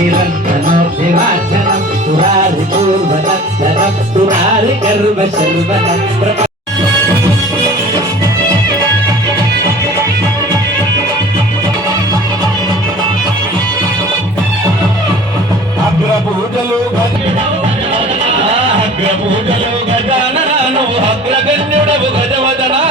निरन्तनोऽभिवाचनं पुरारि पूर्वदक्षरं पुरारि गर्भशर्वनम् అగ్రపూజలు అగ్రపూజలు గజానరాను అగ్రగణ్యుడవు గజవదనా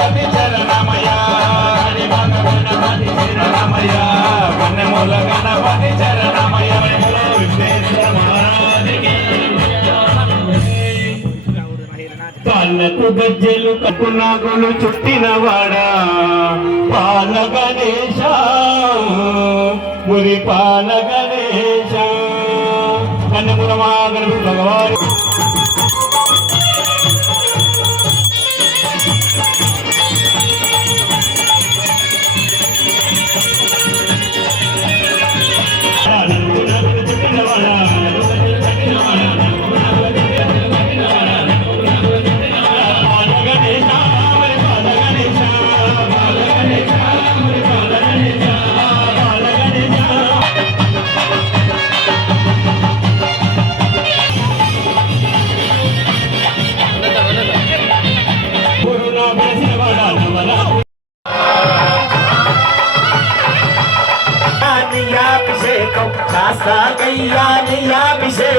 గతి చరణమయ గణపతి చరణమయ వన్నెముల చుట్టిన వాడా. పాల గణేశ. మురి పాల గణేశ. కన్నపురమా గణపతి భగవాన్. پیشے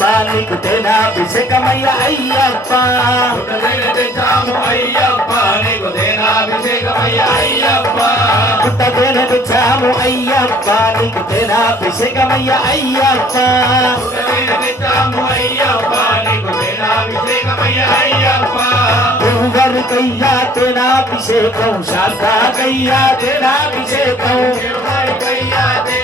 پانی کتنا پیشے کمیا اپا میلا پین جامو کتے نا پیشے کا جاموانی میا گل کئی تین پیسے تاستا کیا تین پیسے ترا تے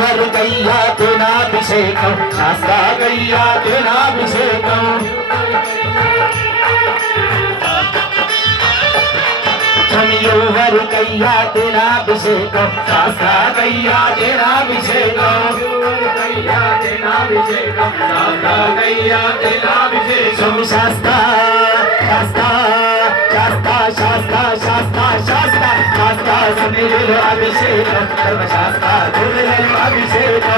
శాస్త్రగయ్యాతునాభిషేకం శాస్త్రాగయ్యాతునాభిషేకం యోవరుకయ్యాతునాభిషేకం శాస్త్రాగయ్యాతునాభిషేకం శాస్త్రాగయ్యాతునాభిషేకం శాస్త్రాగయ్యాతునాభిషేకం శాస్త్ర శాస్త్ర शास्ता शास्ता शास्ता शास्ता समीर अभिषेक धर्मशास्ता गोविंद अभिषेक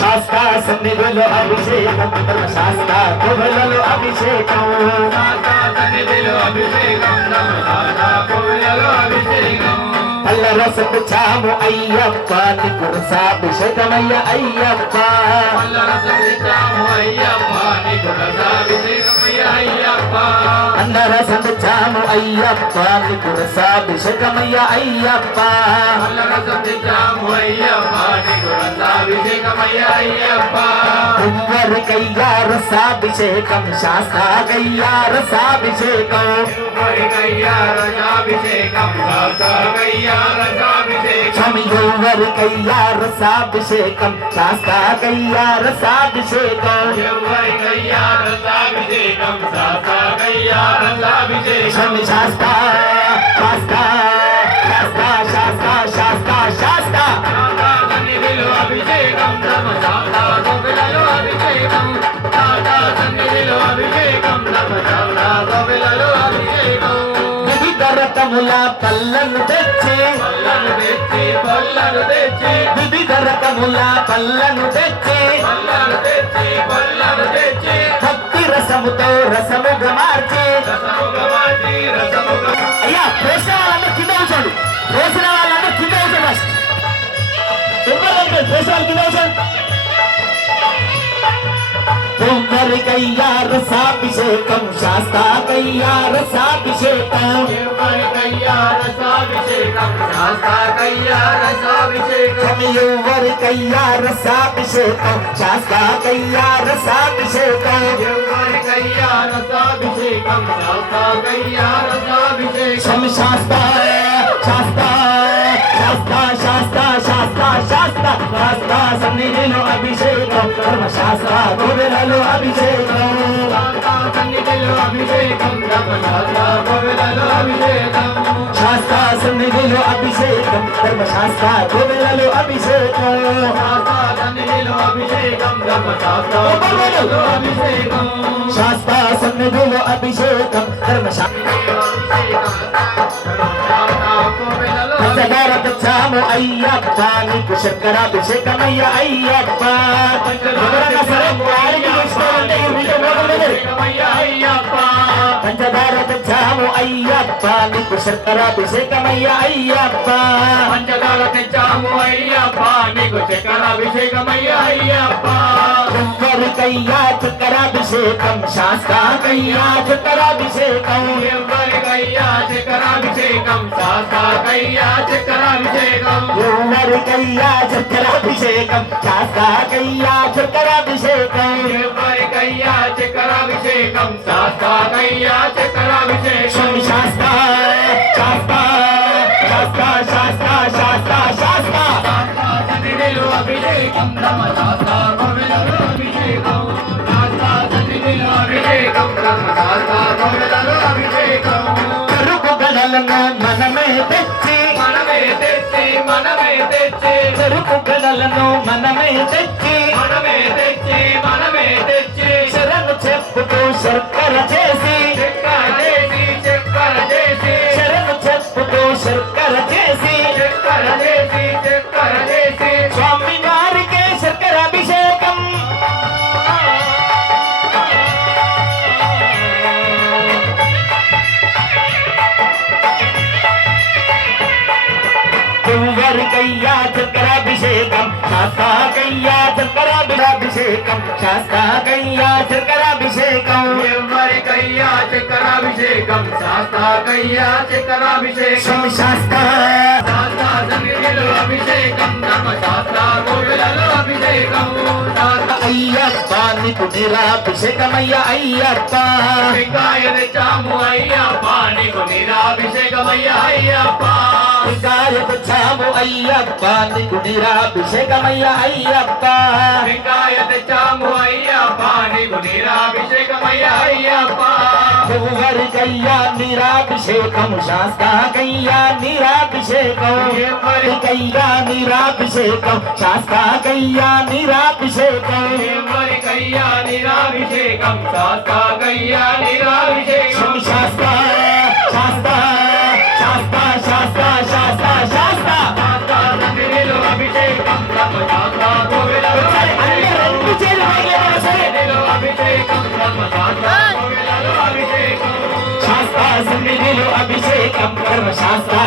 शास्ता सन्निधुल अभिषेक धर्मशास्ता गोविंद अभिषेक शास्ता सन्निधुल अभिषेक धर्मशास्ता స్వామి శాస్త్ర శాస్త్ర శాస్త్ర శాస్త్ర శాస్త్ర శాస్త్ర శాస్త్ర సన్నిధిలో అభిషేకం ధర్మశాస్త్ర గురువులలో అభిషేకం శాస్త్ర సన్నిధిలో అభిషేకం ధర్మశాస్త్ర గురువులలో అభిషేకం పల్ల రసం చాము అయ్యప్ప నీకు రసాభిషేకమయ్య అయ్యప్ప అన్న రసం చాము అయ్యప్ప నీకు రసాభిషేకమయ్య అయ్యప్ప ఎవరికయ్యా రసాభిషేకం శాస్త్రాకయ్యా రసాభిషేకం స్వామి ఎవరికయ్యా రసాభిషేకం శాస్త్రాకయ్యా రసాభిషేకం స్వామి శాస్త్ర శాస్త్ర శాస్త్ర శాస్త్ర శాస్త్ర శాస్త్ర అభిషేకం గోపిలలో సన్నిధిలో గోపిలలో వివిధ రకముల పల్లను తెచ్చి వివిధ రకముల పళ్ళను తెచ్చి పల్లను తెచ్చి పల్లను తెచ్చి భక్తి రసముతో రసముగా మార్చి. అయ్యా పోసిన వాళ్ళందరూ కింద కూర్చోండి. పోసిన వాళ్ళందరూ కింద కూర్చోండి ఫస్ట్ ఎవరంటే పోసిన వాళ్ళు కింద కూర్చోండి. ఎవరికయ్యా రసాభిషేకం శాస్త్రాకయ్యా రసాభిషేకం ఎవరికయ్యా రసాభిషేకం శాస్త్రాకయ్యా రసాభిషేకం స్వామి ఎవరికయ్యా రసాభిషేకం శాస్త్రాకయ్యా రసాభిషేకం ఎవరికయ్యా రసాభిషేకం శాస్త్రాకయ్యా రసాభిషేకం స్వామి శాస్త్ర శాస్త్ర శాస్త్ర అభిషేకం. ధర్మశాస్త్ర గోవిలలో అభిషేకం. అభిషేకం ధర్మశాస్త్ర గోవిలలో అభిషేకం. శాస్త్ర సన్నిధిలో అభిషేకం. ధర్మశాస్త్ర గోవిలలో అభిషేకం. శాస్త్ర సన్నిధిలో అభిషేకం ధర్మశాస్త్ర గోవిలలో అభిషేకం శాస్త్ర సన్నిధిలో అభిషేకం ధర్మశాస్త్ర అయ్యప్ప నీకు శంకరాభిషేకమయ్య అయ్యప్ప ఎవరైనా సరే వారికి ఇష్టమంటే ఈ వీడియో మోగలేదు. పంచదార తెచ్చాము అయ్యప్ప నీకు శంకరాభిషేకమయ్య అయ్యప్ప పంచదార తెచ్చాము అయ్యప్ప నీకు చక్రాభిషేకమయ్య అయ్యప్ప ఎవరికయ్యా చక్రాభిషేకం శాస్త్రాకయ్యా చక్రాభిషేకం ఎవరికయ్యా చక్రాభిషేకం శాస్త్రాకయ్యా చక్రాభిషేకం ఎవరికయ్యా చక్రాభిషేకం శాస్త్రాకయ్యా చక్రాభిషేకం ఎవరికయ్యా చక్రాభిషేకం శాస్త్రాకయ్యా చక్రాభిషేకం శాస్త్ర శాస్త్ర శాస్త్ర శాస్త్ర శాస్త్ర సన్నిధిలో అభిషేకం. శాస్త్ర గోవిలలో అభిషేకం. అభిషేకం. శాస్త్ర గోవిలలో అభిషేకం. చెరుకు గడలను మనమే తెచ్చి మనమే తెచ్చి చెరుకు గడలను మనమే తెచ్చి మనమే తెచ్చి మనమే తెచ్చి. శరణు చెప్పుతూ శర్కర చేసి చక్కెర చేసి చక్కెర చేసి. శరణు చెప్పుతూ శర్కర చేసి చక్కెర చేసి చక్కెర చేసి. అభిషేకం శాస్త్రాకయ్యా చక్రాభిషేకం శాస్త్రాకయ్యా చక్రాభిషేకం ఎవరికయ్యా చక్రాభిషేకం శాస్త్రాకయ్యా చక్రాభిషేకం శాస్త్ర శాస్త్ర సన్నిధిలో అభిషేకం ధర్మ శాస్త్ర కోవిలలో అభిషేకం శాస్త్ర అయ్యప్ప నీకు నిరాభిషేకమయ్య అయ్యప్ప. వెంకాయ తెచ్చాము అయ్యప్ప నీకు నిరాభిషేకమయ్యా అయ్యప్ప. వికాయ తెచ్చాము అయ్యప్ప నీకు నిరాభిషేకమయ్య అయ్యప్ప. తెచ్చాము అయ్యప్ప నీకు నిరాభిషేకమయ్యా అయ్యప్ప. ఎవరికయ్యా నిరాభిషేకం శాస్త్రాకయ్యా నిరాభిషేకం ఎవరికయ్యా నిరాభిషేకం శాస్త్రాకయ్యా నిరాభిషేకం ఎవరికయ్యా నిరాభిషేకం శాస్త్రాకయ్యా నిరాభిషేకం శాస్త్ర శాస్త్ర శాస్త్ర శాస్త్ర శాస్త్ర శాస్త్ర శాస్త్ర సన్నిధిలో అభిషేకం ధర్మ శాస్త్ర కోవిలలో అభిషేకం రెండు చేతులు పైకి లేవాలి సరే. సన్నిధిలో అభిషేకం ధర్మ శాస్త్ర కోవిలలో అభిషేకం శాస్త్ర సన్నిధిలో అభిషేకం ధర్మశాస్త్ర కోవెలలో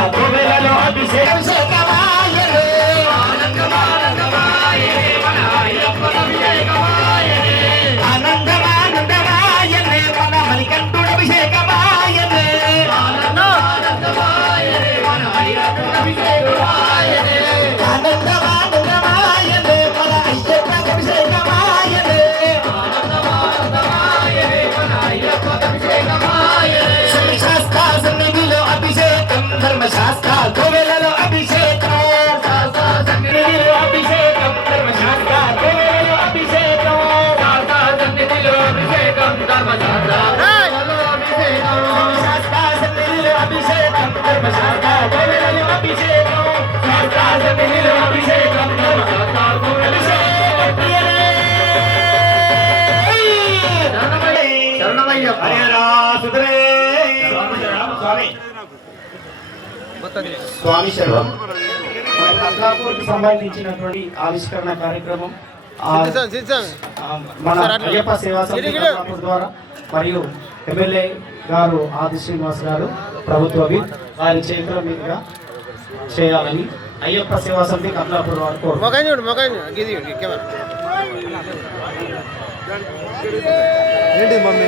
స్వామి. శరణం. సంబంధించినటువంటి ఆవిష్కరణ కార్యక్రమం మన అయ్యప్ప సేవా సమితి ద్వారా మరియు ఎమ్మెల్యే గారు ఆది శ్రీనివాస్ గారు ప్రభుత్వ వారి చేతుల మీదుగా చేయాలని అయ్యప్ప సేవా సమితి కట్లాపూర్ వారు కోరు ఏంటి మమ్మీ?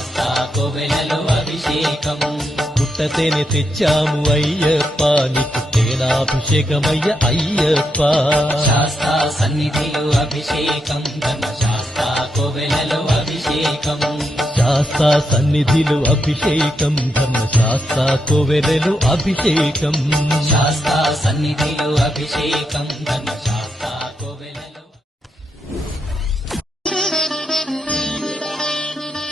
పుట్టతేనె తెచ్చాము అయ్యప్ప నీకు తేనాభిషేకమయ్య అయ్యప్ప. శాస్తా సన్నిధిలో అభిషేకం ధర్మశాస్త్ర కోవెలలో అభిషేకం శాస్తా సన్నిధిలో అభిషేకం ధర్మశాస్త్ర కోవెలలో అభిషేకం. శాస్తా సన్నిధిలో అభిషేకం ధర్మశాస్త్ర కోవెలలో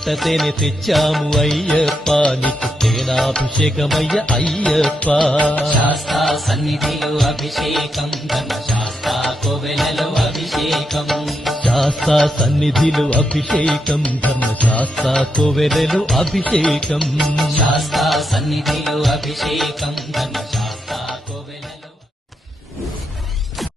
పుట్టతేనె తెచ్చాము అయ్యప్ప నీకు తేనాభిషేకమయ్య అయ్యప్ప. శాస్తా సన్నిధిలో అభిషేకం ధర్మశాస్త్ర కోవెలలో అభిషేకం. శాస్తా సన్నిధిలో అభిషేకం ధర్మశాస్త్ర కోవెలలో అభిషేకం. శాస్తా సన్నిధిలో అభిషేకం